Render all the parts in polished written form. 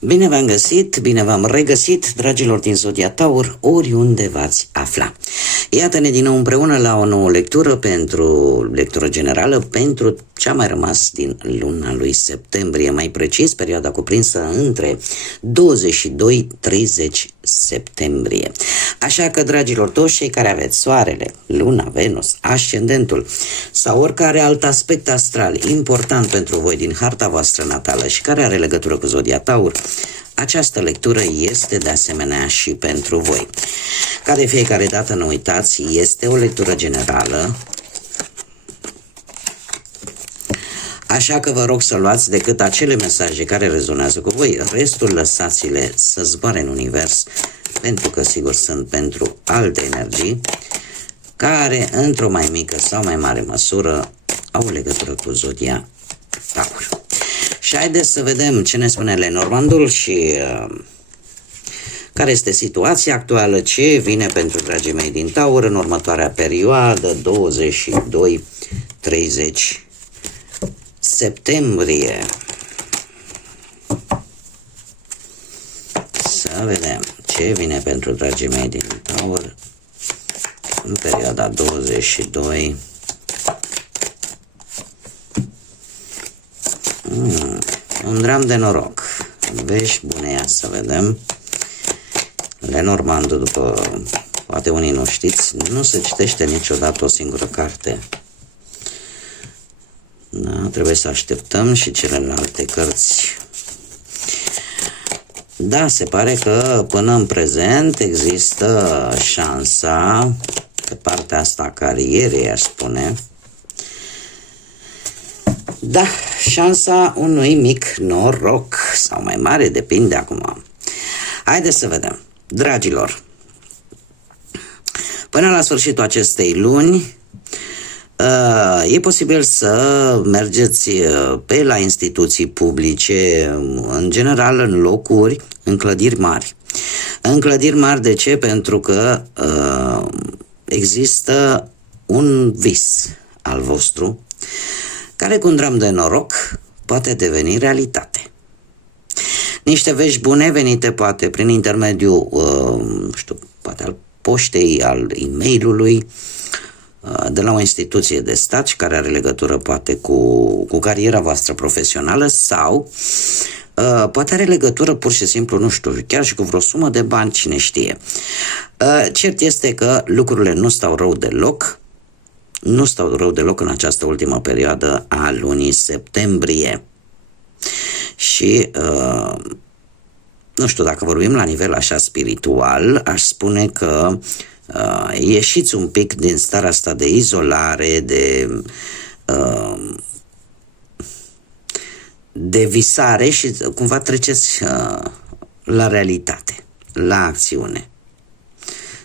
Bine v-am găsit, bine v-am regăsit, dragilor din Zodia Taur, oriunde v-ați afla. Iată-ne din nou împreună la o nouă lectură generală pentru ce a mai rămas din luna lui septembrie, mai precis perioada cuprinsă între 22-30 septembrie. Așa că, dragilor, toți cei care aveți soarele, luna, Venus, ascendentul sau oricare alt aspect astral important pentru voi din harta voastră natală și care are legătură cu Zodia Taur, această lectură este de asemenea și pentru voi. Ca de fiecare dată, nu uitați, este o lectură generală, așa că vă rog să luați decât acele mesaje care rezonează cu voi, restul lăsați-le să zboare în univers, pentru că sigur sunt pentru alte energii care, într-o mai mică sau mai mare măsură, au legătură cu Zodia Taur. Și haideți să vedem ce ne spune Lenormandul și care este situația actuală, ce vine pentru dragii mei din Taur în următoarea perioadă, 22-30 septembrie. Să vedem ce vine pentru dragii mei din Taur în perioada 22. Un dram de noroc. Vești bune, ia să vedem. Lenormandul, după poate unii nu știți, nu se citește niciodată o singură carte. Da, trebuie să așteptăm și celelalte cărți. Da, se pare că până în prezent există șansa, pe partea asta a carierei, aș spune, da, șansa unui mic noroc, sau mai mare, depinde acum. Haideți să vedem. Dragilor, până la sfârșitul acestei luni, e posibil să mergeți pe la instituții publice, în general în locuri, în clădiri mari. În clădiri mari, de ce? Pentru că există un vis al vostru care cu un dram de noroc poate deveni realitate. Niște vești bune venite poate prin intermediul, poate al poștei, al e-mailului, de la o instituție de stat și care are legătură poate cu cariera voastră profesională sau poate are legătură pur și simplu, nu știu, chiar și cu vreo sumă de bani, cine știe. Cert este că lucrurile nu stau rău deloc. Nu stau rău deloc în această ultimă perioadă a lunii septembrie. Și, nu știu, dacă vorbim la nivel așa spiritual, aș spune că ieșiți un pic din starea asta de izolare, de visare și cumva treceți la realitate, la acțiune.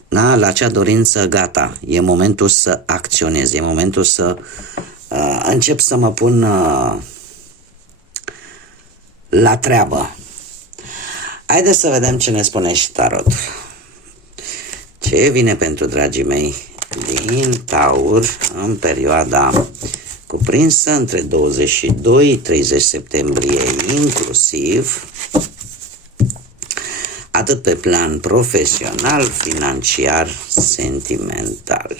Da? La acea dorință, gata, e momentul să acționez, e momentul să încep să mă pun la treabă. Haideți să vedem ce ne spune și tarotul. Ce vine pentru dragii mei din Taur în perioada cuprinsă între 22-30 septembrie inclusiv, atât pe plan profesional, financiar, sentimental.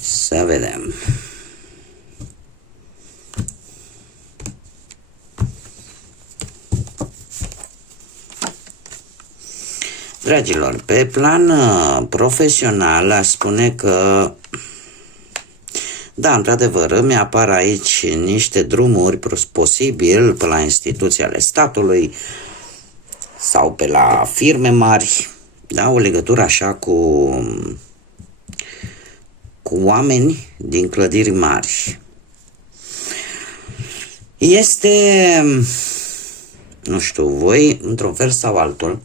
Să vedem. Dragilor, pe plan profesional aș spune că da, într-adevăr, îmi apar aici niște drumuri posibil pe la instituții ale statului sau pe la firme mari, da, o legătură așa cu oameni din clădiri mari. Este, nu știu, voi, într-un fel sau altul,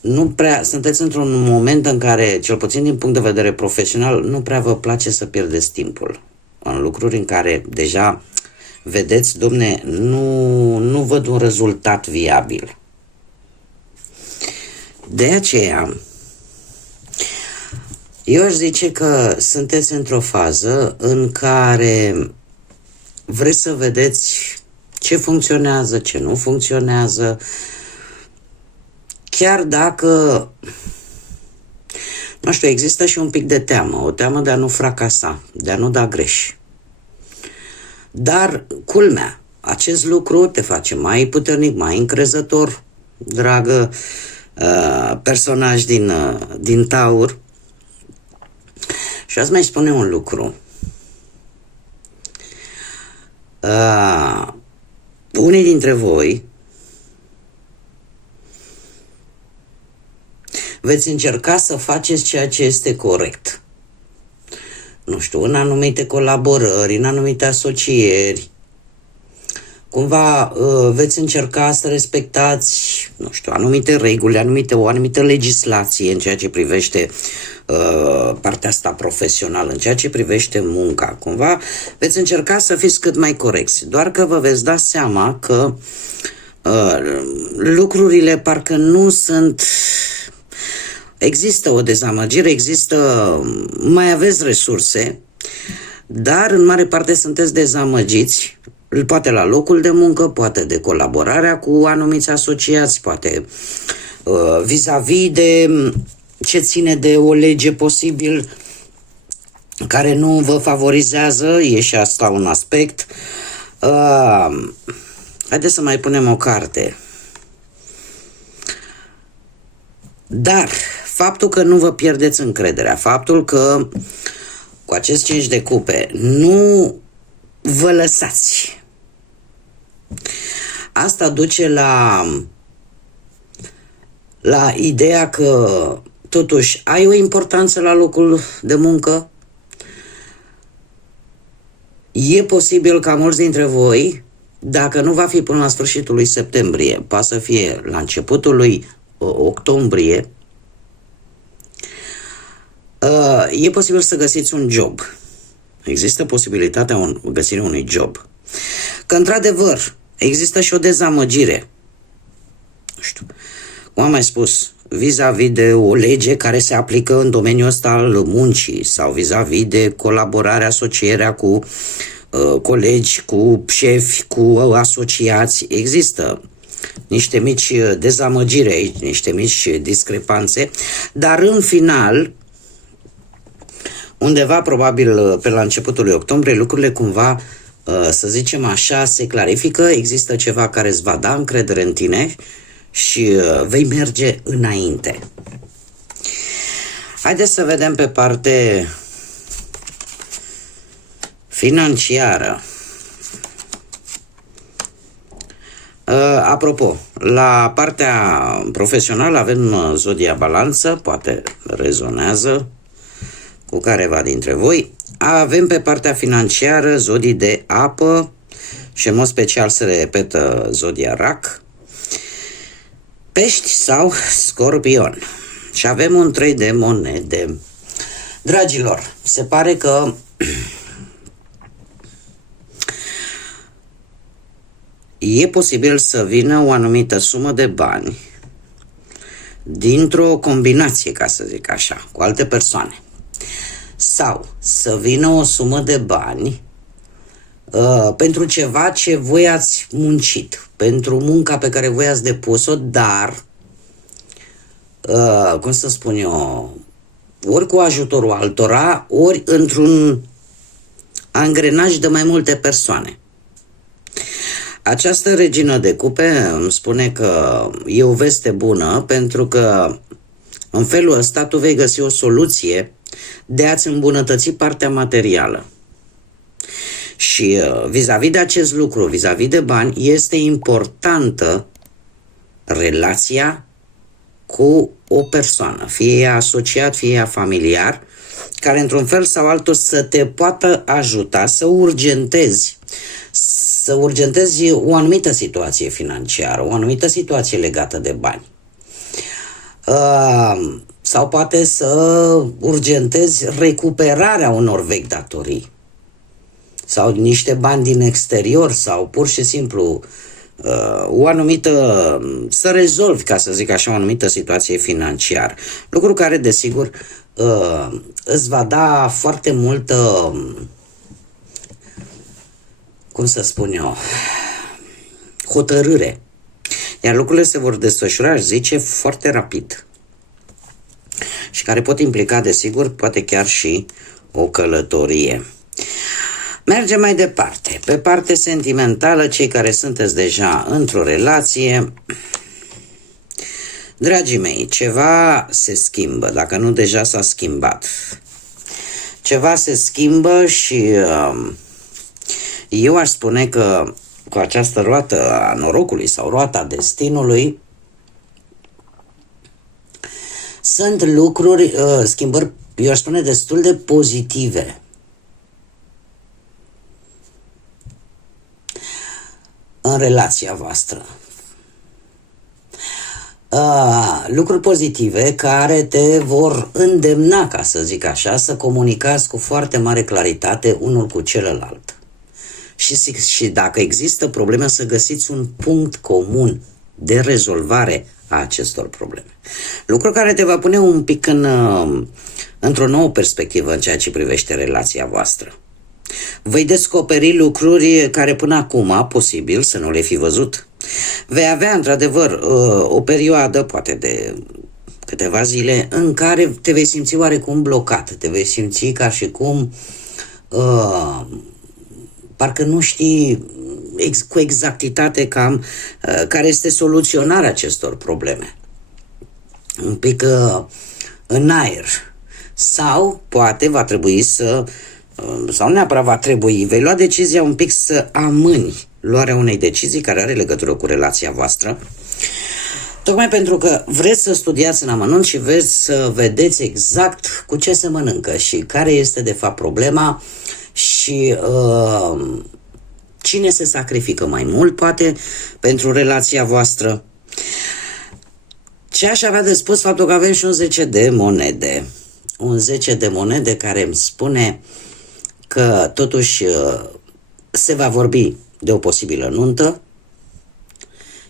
nu prea sunteți într-un moment în care, cel puțin din punct de vedere profesional, nu prea vă place să pierdeți timpul în lucruri în care deja vedeți, domne, nu văd un rezultat viabil. De aceea Eu aș zice că sunteți într-o fază în care vreți să vedeți ce funcționează, ce nu funcționează, chiar dacă, nu știu, există și un pic de teamă, o teamă de a nu fracasa, de a nu da greș. Dar, culmea, acest lucru te face mai puternic, mai încrezător, dragă personaj din Taur. Și azi mai spune un lucru. Unii dintre voi veți încerca să faceți ceea ce este corect. Nu știu, în anumite colaborări, în anumite asocieri. Cumva veți încerca să respectați, nu știu, anumite reguli, o anumită legislație în ceea ce privește partea asta profesională, în ceea ce privește munca. Cumva veți încerca să fiți cât mai corecți. Doar că vă veți da seama că lucrurile parcă nu sunt... Există o dezamăgire, mai aveți resurse, dar în mare parte sunteți dezamăgiți, poate la locul de muncă, poate de colaborarea cu anumiți asociați, poate vis-a-vis de ce ține de o lege posibil care nu vă favorizează, e și asta un aspect. Haideți să mai punem o carte. Dar faptul că nu vă pierdeți încrederea, faptul că cu acest 5 de cupe nu vă lăsați, asta duce la ideea că totuși ai o importanță la locul de muncă. E posibil ca mulți dintre voi, dacă nu va fi până la sfârșitul lui septembrie, poate să fie la începutul lui octombrie, e posibil să găsiți un job. Există posibilitatea găsirii unui job. Că într-adevăr există și o dezamăgire. Nu știu, cum am mai spus, vis-a-vis de o lege care se aplică în domeniul ăsta al muncii sau vis-a-vis de colaborarea, asocierea cu colegi, cu șefi, cu asociați. Există niște mici dezamăgiri aici, niște mici discrepanțe, dar în final, undeva probabil pe la începutul lui octombrie, lucrurile cumva, să zicem așa, se clarifică, există ceva care îți va da încredere în tine și vei merge înainte. Haideți să vedem pe parte financiară. Apropo, la partea profesională avem zodia Balanță, poate rezonează cu careva dintre voi. Avem pe partea financiară zodii de apă și în mod special se repetă zodia Rac, Pești sau Scorpion. Și avem un 3 de monede. Dragilor, se pare că e posibil să vină o anumită sumă de bani dintr-o combinație, ca să zic așa, cu alte persoane. Sau să vină o sumă de bani pentru ceva ce voi ați muncit, pentru munca pe care voi ați depus-o, dar, cum să spun eu, ori cu ajutorul altora, ori într-un angrenaj de mai multe persoane. Această regină de cupe îmi spune că e o veste bună, pentru că în felul ăsta tu vei găsi o soluție de a-ți îmbunătăți partea materială. Și vis-a-vis de acest lucru, vis-a-vis de bani, este importantă relația cu o persoană, fie ea asociat, fie ea familiar, care într-un fel sau altul să te poată ajuta să urgentezi o anumită situație financiară, o anumită situație legată de bani. Sau poate să urgentezi recuperarea unor vechi datorii sau niște bani din exterior sau pur și simplu o anumită, să rezolvi, ca să zic așa, o anumită situație financiară. Lucru care, desigur, îți va da foarte multă, cum să spun eu, hotărâre. Iar lucrurile se vor desfășura, aș zice, foarte rapid. Și care pot implica, desigur, poate chiar și o călătorie. Mergem mai departe. Pe parte sentimentală, cei care sunteți deja într-o relație, dragii mei, ceva se schimbă, dacă nu deja s-a schimbat. Ceva se schimbă și eu aș spune că cu această roată a norocului sau roata destinului sunt lucruri, schimbări, eu aș spune, destul de pozitive. În relația voastră. Lucruri pozitive care te vor îndemna, ca să zic așa, să comunicați cu foarte mare claritate unul cu celălalt. Și dacă există probleme, să găsiți un punct comun de rezolvare a acestor probleme. Lucru care te va pune un pic într-o nouă perspectivă în ceea ce privește relația voastră. Vei descoperi lucruri care până acum, posibil, să nu le fi văzut. Vei avea, într-adevăr, o perioadă, poate de câteva zile, în care te vei simți oarecum blocat, te vei simți ca și cum parcă nu știi cu exactitate cam care este soluționarea acestor probleme. Un pic în aer. Sau poate va trebui sau neapărat va trebui, vei lua decizia un pic să amâni luarea unei decizii care are legătură cu relația voastră, tocmai pentru că vreți să studiați în amănunt și vreți să vedeți exact cu ce se mănâncă și care este de fapt problema și cine se sacrifică mai mult, poate, pentru relația voastră. Ce aș avea de spus, faptul că avem și un 10 de monede. Un 10 de monede care îmi spune că totuși se va vorbi de o posibilă nuntă,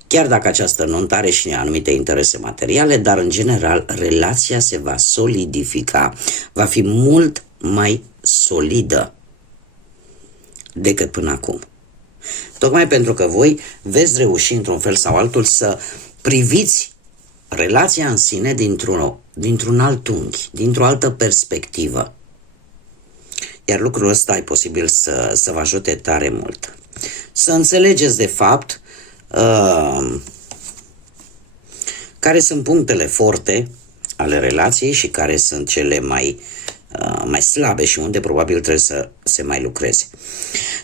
chiar dacă această nuntă are și anumite interese materiale, dar în general relația se va solidifica, va fi mult mai solidă decât până acum. Tocmai pentru că voi veți reuși într-un fel sau altul să priviți relația în sine dintr-un alt unghi, dintr-o altă perspectivă. Iar lucrul ăsta e posibil să vă ajute tare mult. Să înțelegeți de fapt care sunt punctele forte ale relației și care sunt cele mai slabe și unde probabil trebuie să se mai lucreze.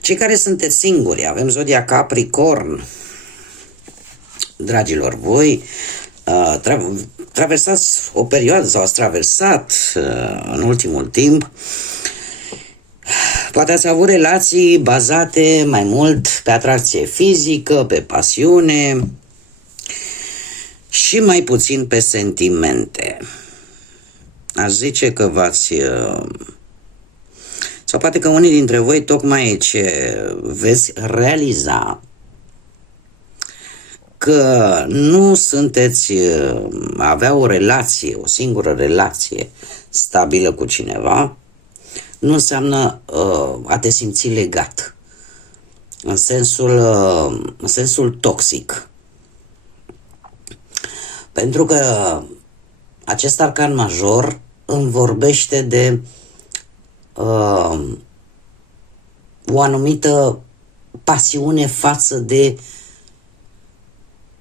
Cei care sunteți singuri, avem zodia Capricorn. Dragilor, voi traversați o perioadă sau ați traversat în ultimul timp, poate ați avut relații bazate mai mult pe atracție fizică, pe pasiune și mai puțin pe sentimente. Aș zice că sau poate că unii dintre voi tocmai ce veți realiza că nu sunteți avea o relație, o singură relație stabilă cu cineva, nu înseamnă a te simți legat în sensul toxic. Pentru că acest arcan major îmi vorbește de o anumită pasiune față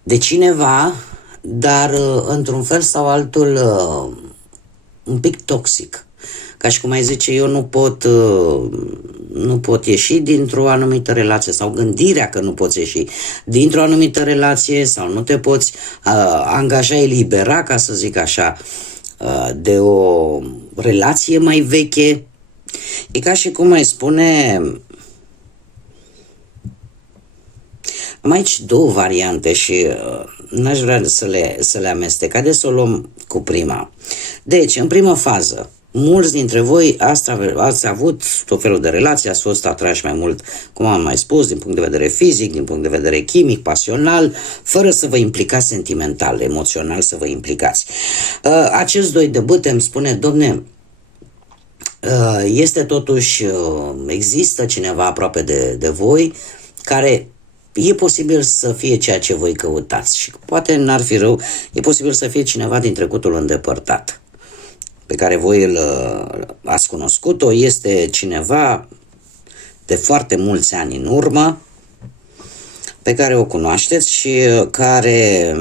de cineva, dar într-un fel sau altul un pic toxic. Ca și cum ai zice, eu nu pot ieși dintr-o anumită relație, sau gândirea că nu poți ieși dintr-o anumită relație, sau nu te poți angaja, elibera, ca să zic așa, de o relație mai veche. E ca și cum ai spune, am aici două variante și n-aș vrea să le amestec. Haideți să o luăm cu prima. Deci, în primă fază, mulți dintre voi ați avut tot felul de relații, ați fost atrași mai mult, cum am mai spus, din punct de vedere fizic, din punct de vedere chimic, pasional, fără să vă implicați sentimental, emoțional să vă implicați. Acest doi de bâte îmi spune, domne, este totuși, există cineva aproape de voi care e posibil să fie ceea ce voi căutați și poate n-ar fi rău, e posibil să fie cineva din trecutul îndepărtat pe care voi îl ați cunoscut-o, este cineva de foarte mulți ani în urmă pe care o cunoașteți și care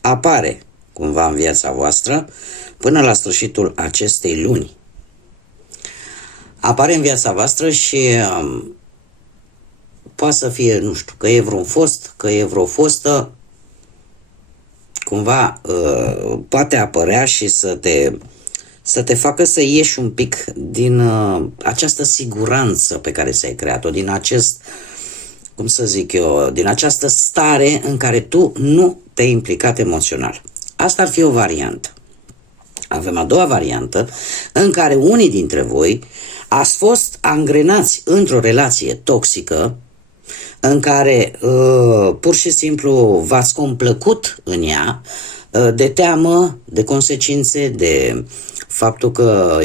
apare cumva în viața voastră până la sfârșitul acestei luni. Apare în viața voastră și poate să fie, nu știu, că e vreun fost, că e vreo fostă, cumva poate apărea și să te facă să ieși un pic din această siguranță pe care ți-ai creat-o, din acest, cum să zic eu, din această stare în care tu nu te-ai implicat emoțional. Asta ar fi o variantă. Avem a doua variantă în care unii dintre voi ați fost angrenați într-o relație toxică în care pur și simplu v-ați complăcut în ea de teamă, de consecințe, de faptul că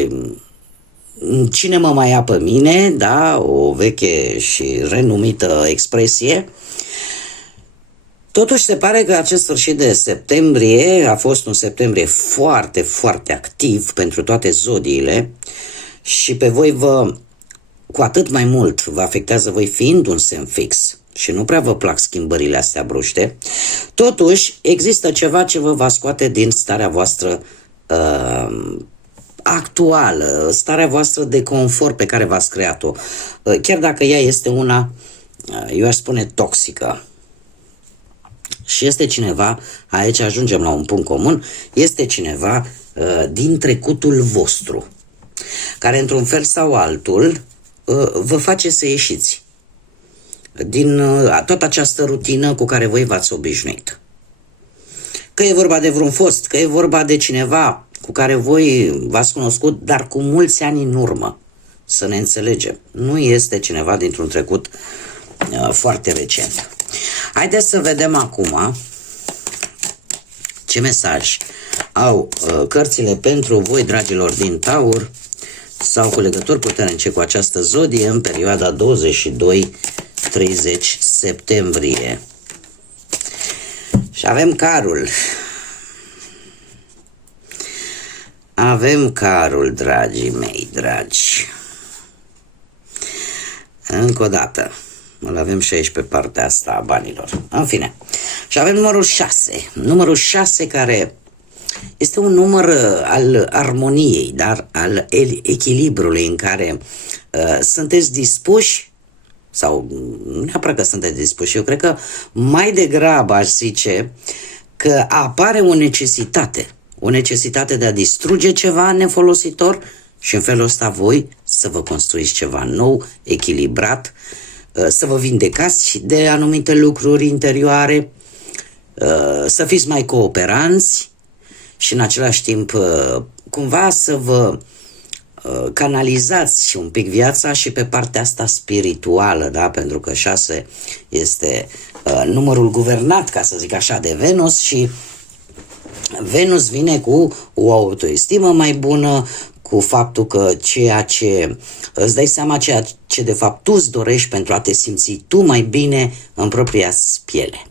cine mă mai ia pe mine, da, o veche și renumită expresie. Totuși se pare că acest sfârșit de septembrie a fost un septembrie foarte, foarte activ pentru toate zodiile și pe voi cu atât mai mult vă afectează voi fiind un semn fix și nu prea vă plac schimbările astea bruște. Totuși există ceva ce vă va scoate din starea voastră actuală, starea voastră de confort pe care v-ați creat-o, chiar dacă ea este una, eu aș spune, toxică. Și este cineva, aici ajungem la un punct comun, este cineva din trecutul vostru, care într-un fel sau altul vă face să ieșiți din toată această rutină cu care voi v-ați obișnuit. Că e vorba de vreun fost, că e vorba de cineva cu care voi v-ați cunoscut, dar cu mulți ani în urmă, să ne înțelegem. Nu este cineva dintr-un trecut foarte recent. Haideți să vedem acum ce mesaj au cărțile pentru voi, dragilor din Taur, sau cu legături puternice cu această zodie în perioada 22-30 septembrie. Și avem carul. Avem carul, dragii mei, dragi. Încă o dată. Îl avem și aici pe partea asta a banilor. În fine. Și avem numărul 6. Numărul 6 care este un număr al armoniei, dar al echilibrului în care sunteți dispuși, sau nu neapărat că sunteți dispuși, eu cred că mai degrabă aș zice că apare o necesitate de a distruge ceva nefolositor și în felul ăsta voi să vă construiți ceva nou, echilibrat, să vă vindecați de anumite lucruri interioare, să fiți mai cooperanți și în același timp cumva să vă canalizați un pic viața și pe partea asta spirituală, da? Pentru că 6 este numărul guvernat, ca să zic așa, de Venus și Venus vine cu o autoestimă mai bună, cu faptul că ceea ce îți dai seama, ceea ce de fapt tu îți dorești pentru a te simți tu mai bine în propria piele.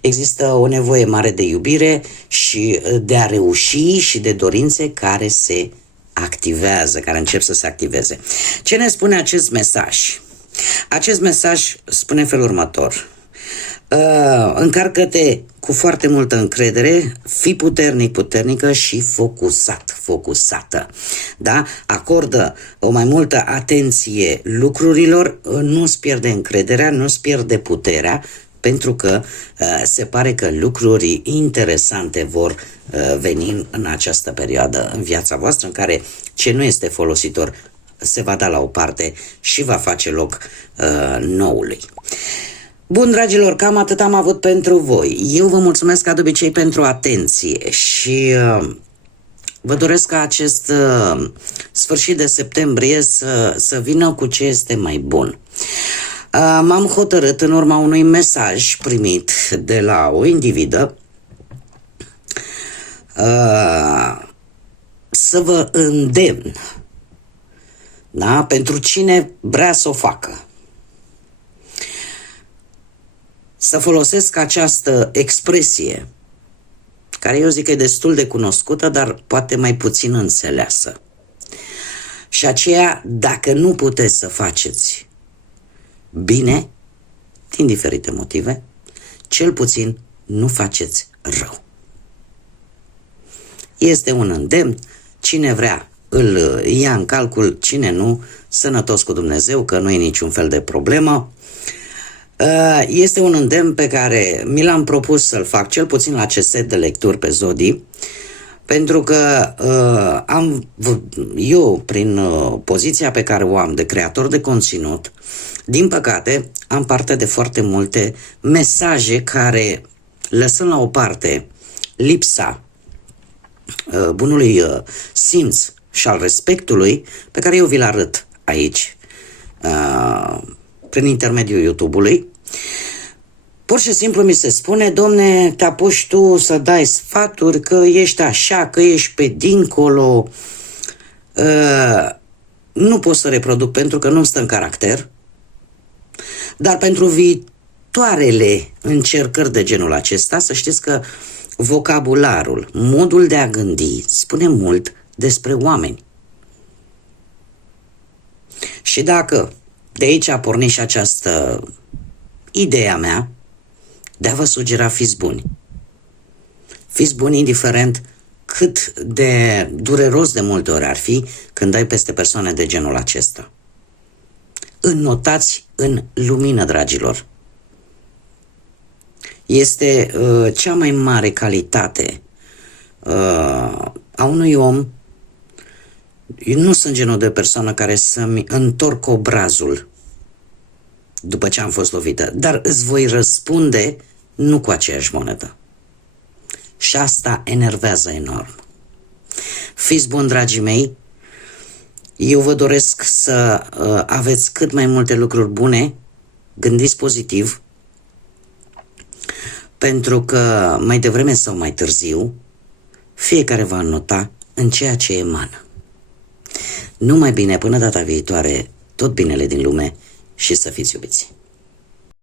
Există o nevoie mare de iubire și de a reuși și de dorințe care se activează, care încep să se activeze. Ce ne spune acest mesaj? Acest mesaj spune în felul următor. Încarcă-te cu foarte multă încredere, fii puternic, puternică și focusată. Da? Acordă o mai multă atenție lucrurilor, nu-ți pierde încrederea, nu-ți pierde puterea, pentru că se pare că lucruri interesante vor veni în această perioadă în viața voastră, în care ce nu este folositor se va da la o parte și va face loc noului. Bun, dragilor, cam atât am avut pentru voi. Eu vă mulțumesc ca de obicei pentru atenție și vă doresc ca acest sfârșit de septembrie să vină cu ce este mai bun. M-am hotărât în urma unui mesaj primit de la o individă să vă îndemn, da? Pentru cine vrea să o facă, să folosesc această expresie, care eu zic că e destul de cunoscută, dar poate mai puțin înțeleasă. Și aceea, dacă nu puteți să faceți bine, din diferite motive, cel puțin nu faceți rău. Este un îndemn, cine vrea îl ia în calcul, cine nu, sănătos cu Dumnezeu, că nu e niciun fel de problemă. Este un îndemn pe care mi l-am propus să-l fac, cel puțin la acest set de lecturi pe zodii, pentru că eu, prin poziția pe care o am de creator de conținut, din păcate, am parte de foarte multe mesaje care, lăsând la o parte lipsa bunului simț și al respectului, pe care eu vi-l arăt aici, prin intermediul YouTube-ului, pur și simplu mi se spune: domne, te apuci tu să dai sfaturi, că ești așa, că ești pe dincolo. Nu pot să reproduc pentru că nu stă în caracter, dar pentru viitoarele încercări de genul acesta, să știți că vocabularul, modul de a gândi, spune mult despre oameni. Și dacă de aici a pornit și această ideea mea de a vă sugera: fiți buni. Fiți buni indiferent cât de dureros de multe ori ar fi când ai peste persoane de genul acesta. Înnotați în lumină, dragilor. Este cea mai mare calitate a unui om. Eu nu sunt genul de persoană care să-mi întorc obrazul după ce am fost lovită, dar îți voi răspunde nu cu aceeași monedă. Și asta enervează enorm. Fiți buni, dragii mei, eu vă doresc să aveți cât mai multe lucruri bune, gândiți pozitiv, pentru că mai devreme sau mai târziu, fiecare va nota în ceea ce emană. Numai bine, până data viitoare, tot binele din lume și să fiți iubiți!